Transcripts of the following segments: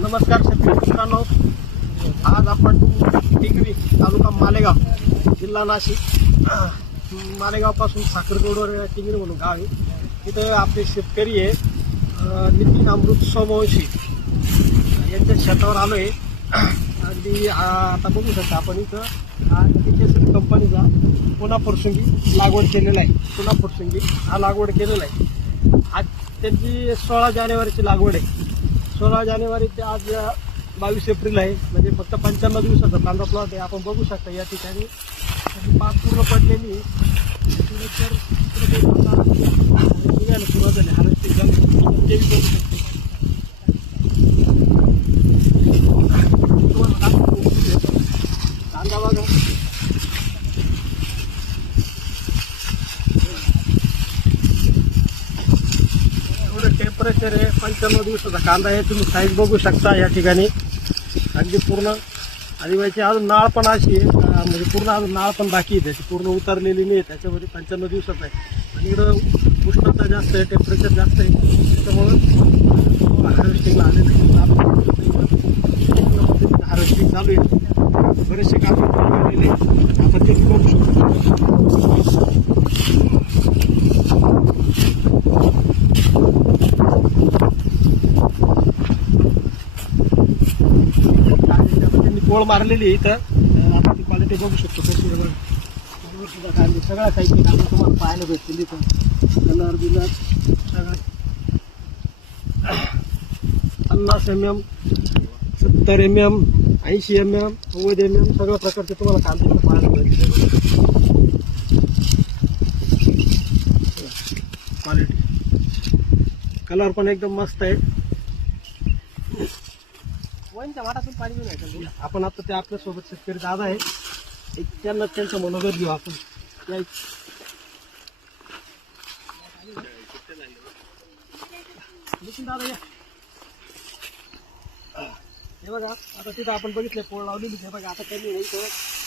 नमस्कार शेतकरी मित्रांनो, आज आपण टिंगरी तालुका मालेगाव जिल्हा नाशिक मालेगाव पासून साखरतोडवर टिंगरी म्हणून गाव आहे. तिथे आपले शेतकरी आहे नितीन अमृत सोमवंशी यांच्या शेतावर आलो आहे. अगदी आता बघू शकता आपण इथं केकेसर कंपनीचा पुन्हा फुरसुंगी लागवड केलेला आहे. पुन्हा फुरसुंगी हा लागवड केलेला आहे. आज त्यांची 16 जानेवारीची लागवड आहे. 16 जानेवारी ते आज 22 एप्रिल आहे. म्हणजे फक्त 55 दिवसाचा कांदा प्लॉट आहे. आपण बघू शकता या ठिकाणी पाच पूर्ण पडलेली निघायला सुरुवात झाली. हार्वेस्टिंग ते बघू शकते. कांदा बघा टेम्परेचर आहे. 55 दिवसाचा कांदा आहे. तुम्ही साईज बघू शकता या ठिकाणी. अगदी पूर्ण आदिवासी अजून नाळ पण अशी आहे, म्हणजे पूर्ण अजून नाळ पण बाकी आहे. त्याची पूर्ण उतरलेली नाही. त्याच्यामध्ये 55 दिवसाचा आहे. आणि इकडं उष्णता जास्त आहे, टेम्परेचर जास्त आहे. त्याच्यामुळं हार्वेस्टिंगला आलेलं हार्वेस्टिंग चालू आहे. बरेचसे काम आलेले आपण ते बघू शकतो. पोळ मारलेली इथं. आपण ती क्वालिटी बघू शकतो कशी सुद्धा कांदे सगळ्या साईडची कांदे तुम्हाला पाहायला भेटतील इथं. कलर बिलर सगळं 50 mm 70 mm 80 mm 90 mm सगळ्या प्रकारचे तुम्हाला कांदे पाहायला भेटतील. क्वालिटी कलर पण एकदम मस्त आहे. वनच्या वाटातून पाणी घेऊन यायचं. आपण आता ते आपल्यासोबत शेतकरी दादा आहे, त्यांना त्यांचं मनोगत घेऊ आपण. दादा या. हे बघा आता तिथं आपण बघितलं पोळ लावलेली. हे बघा आता कमी नाही तर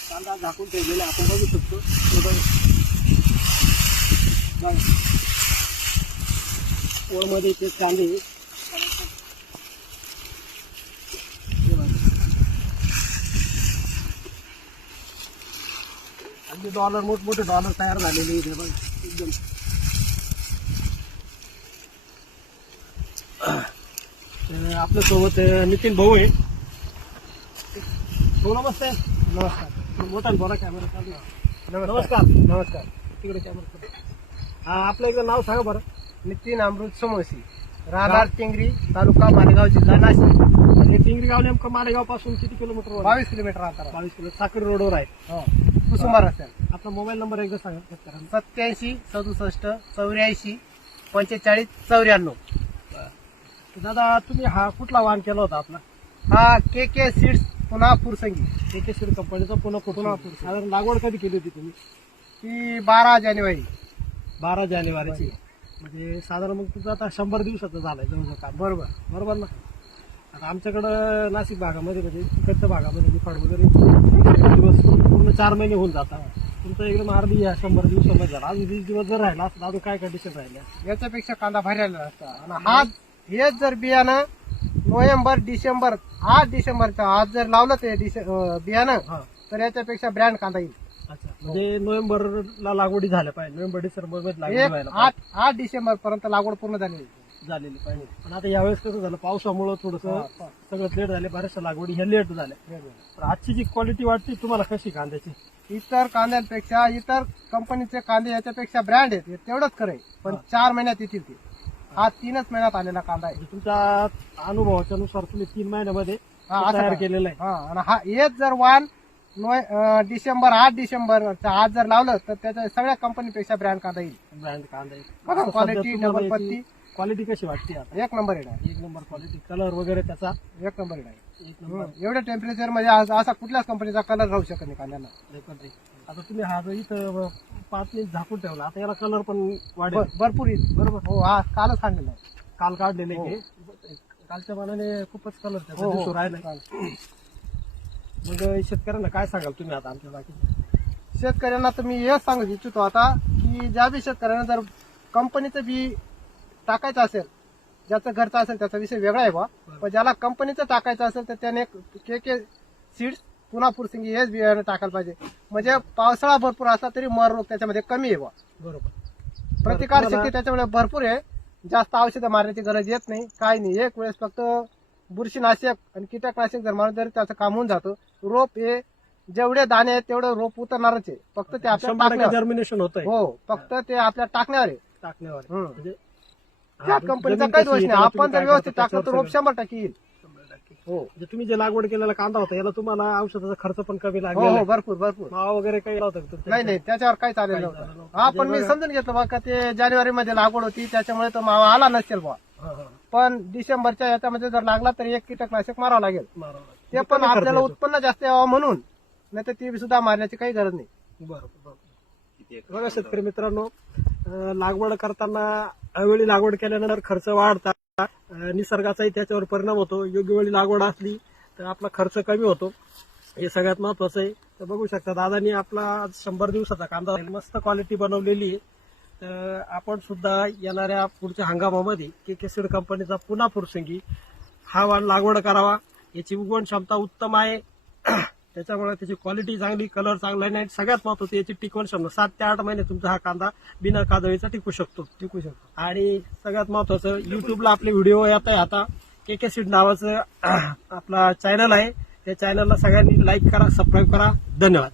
कांदा झाकून ठेवलेला आपण बघू शकतो. पोळमध्ये ते कांदे अगदी डॉलर मोठमोठे डॉलर तयार झालेले इथे बघ एकदम. आपल्यासोबत नितीन भाऊ आहे. भाऊ नमस्ते. नमस्कार. मोठा बोला कॅमेरा चालू. नमस्कार. नमस्कार. तिकडे कॅमेरा. आपलं एकदा नाव सांगा बरं. नितीन अमृत सोमवंशी, राहणार टिंगरी, तालुका मालेगाव, जिल्हा नाशिक. आणि टिंगरी गाव नेमकं मालेगाव पासून किती किलोमीटर? 22 किलोमीटर अंतर. 22 किलोमीटर. साखर रोडवर आहे. हो, कुसुमार रस्त्यात. आपला मोबाईल नंबर एकदा सांगा. 87 67 84 45 94. दादा तुम्ही हा कुठला वाहन केला होता आपला? हा के सीड्स पुन्हा फुरसंगी. केकेसर कंपनीचा पुन्हा साधारण लागवड कधी केली होती तुम्ही? ती 12 जानेवारी. 12 जानेवारीची. म्हणजे साधारण मग तुझं आता 100 दिवसाचं झालंय जवळजवळ काम. बरोबर बरोबर ना. आता आमच्याकडं नाशिक भागामध्ये म्हणजे तिकडच्या भागामध्ये निफाड वगैरे दिवस पूर्ण 4 महिने होऊन जातात. तुमचं एकदम अर्धी या 100 दिवसामध्ये झाला. अजून 20 दिवस जर राहिला असं अजून काय कंडिशन राहिल्या? याच्यापेक्षा कांदा भारी आलेला असता. आणि हा हेच जर बियाणं नोव्हेंबर डिसेंबर 8 डिसेंबरच्या आज जर लावलं ते बियाणं तर याच्यापेक्षा ब्रँड कांदा येईल. अच्छा, म्हणजे नोव्हेंबरला लागवडी झाल्या पाहिजे. नोव्हेंबर डिसेंबर मध्ये लागवड व्हायला पाहिजे. 8 डिसेंबर पर्यंत लागवड पूर्ण झालेली पाहिजे. पण आता यावेळेस कसं झालं, पावसामुळे थोडस सगळं लेट झाले. बऱ्याचशा लागवडी ह्या लेट झाल्या. तर आजची जी क्वालिटी वाटते तुम्हाला कशी कांद्याची? इतर कांद्यांपेक्षा इतर कंपनीचे कांदे याच्यापेक्षा ब्रँड आहेत तेवढंच खरंय. पण 4 महिन्यात येतील ते. हा 3च महिन्यात आलेला कांदा आहे. तुमच्या अनुभवाच्या नुसार तुम्ही 3 महिन्यामध्ये तयार केलेला आहे. आणि हा हेच जर वाण डिसेंबर 8 डिसेंबरच्या आज जर लावलं तर त्याच्या सगळ्या कंपनीपेक्षा ब्रँड कांदा येईल. ब्रँड कांदा बघा क्वालिटी, डबल पत्ती क्वालिटी कशी वाटते आता? 1 नंबर आहे. 1 नंबर क्वालिटी. कलर वगैरे त्याचा 1 नंबर आहे. 1 नंबर. एवढ्या टेम्परेचर मध्ये असा कुठल्याच कंपनीचा कलर राहू शकत नाही कांद्याला. आता तुम्ही हा जो इथं 5 मिनिट झाकून ठेवला, आता याला कलर पण वाढेल भरपूर येईल. बरोबर. हो, हा कालच आणलेला आहे. काल काढलेले कालच्या मानाने खूपच कलर त्याचा दिसू राहिला. मग शेतकऱ्यांना काय सांगाल तुम्ही आता आमच्या बाकी शेतकऱ्यांना तर मी हेच सांगू इच्छितो आता की ज्या बी शेतकऱ्यांना जर कंपनीचं बी टाकायचं असेल, ज्याचं घरचं असेल त्याचा विषय वेगळा आहे बा, पण ज्याला कंपनीचं टाकायचं असेल तर त्याने के सीड्स पुन्हा फुरसिंगी हेच बियाणं टाकायला पाहिजे. म्हणजे पावसाळा भरपूर असला तरी मर रोग त्याच्यामध्ये कमी आहे बुवा. बरोबर. प्रतिकार शक्ती त्याच्यामुळे भरपूर आहे. जास्त औषधं मारण्याची गरज येत नाही, काही नाही. एक वेळेस फक्त बुरशीनाशक आणि कीटकनाशक जर मारलं तरी त्याचं काम होऊन जातं. रोप हे जेवढे दाणे आहेत तेवढं रोप उतरणारच आहे, फक्त ते आपल्या 100% टाकण्यावर. जर्मिनेशन होत आहे हो, फक्त ते आपल्या टाकण्यावर आहे. टाकण्यावर. हम्म. म्हणजे त्या कंपनीचा काही दोष नाही. आपण जर व्यवस्थित टाकलं तर रोप 100% येईल. 100%. हो म्हणजे तुम्ही जे लागवड केलेला कांदा होता याला तुम्हाला औषधाचा खर्च पण कमी हो लागला. हो, भरपूर भरपूर. मावा वगैरे काही होता का तुमच्या? नाही नाही, त्याच्यावर काही चालेल काही नव्हतं. झालं नव्हतं. हा, पण मी म्हणजे समजून घेतलं बघा का ते जानेवारी मध्ये लागवड होती त्याच्यामुळे तो मावा आला नसेल बुवा. हा, हा. पण डिसेंबरच्या याच्यामध्ये जर लागला तर एक कीटकनाशक मारावं लागेल. मारावं ते लागलं. पण कमी खर्च आपल्याला येतो. उत्पन्न जास्त यावं म्हणून, नाही तर ती सुद्धा मारण्याची काही गरज नाही. बरोबर. बघा शेतकरी मित्रांनो, लागवड करताना अवेळी लागवड केल्यानंतर खर्च वाढतात. निसर्गाचाही त्याच्यावर परिणाम होतो. योग्य वेळी लागवड असली तर आपला खर्च कमी होतो, हे सगळ्यात महत्वाचं आहे. तर बघू शकता दादानी आपला 100 दिवसाचा कांदा मस्त क्वालिटी बनवलेली आहे. तर आपण सुद्धा येणाऱ्या पुढच्या हंगामामध्ये के सीड कंपनीचा पुन्हा फुरसंगी हा वाण लागवड करावा. याची उगवण क्षमता उत्तम आहे. त्याच्यामुळे त्याची क्वालिटी चांगली, कलर चांगला आहे. सगळ्यात महत्वाचं याची टिकवण क्षमता 7 ते 8 महिने तुमचा हा कांदा बिना कादळीचा टिकू शकतो. आणि सगळ्यात महत्वाचं युट्यूबला आपले व्हिडिओ येत आहे. आता के सीड नावाचं आपला चॅनल आहे. त्या चॅनलला सगळ्यांनी लाईक करा, सबस्क्राईब करा. धन्यवाद.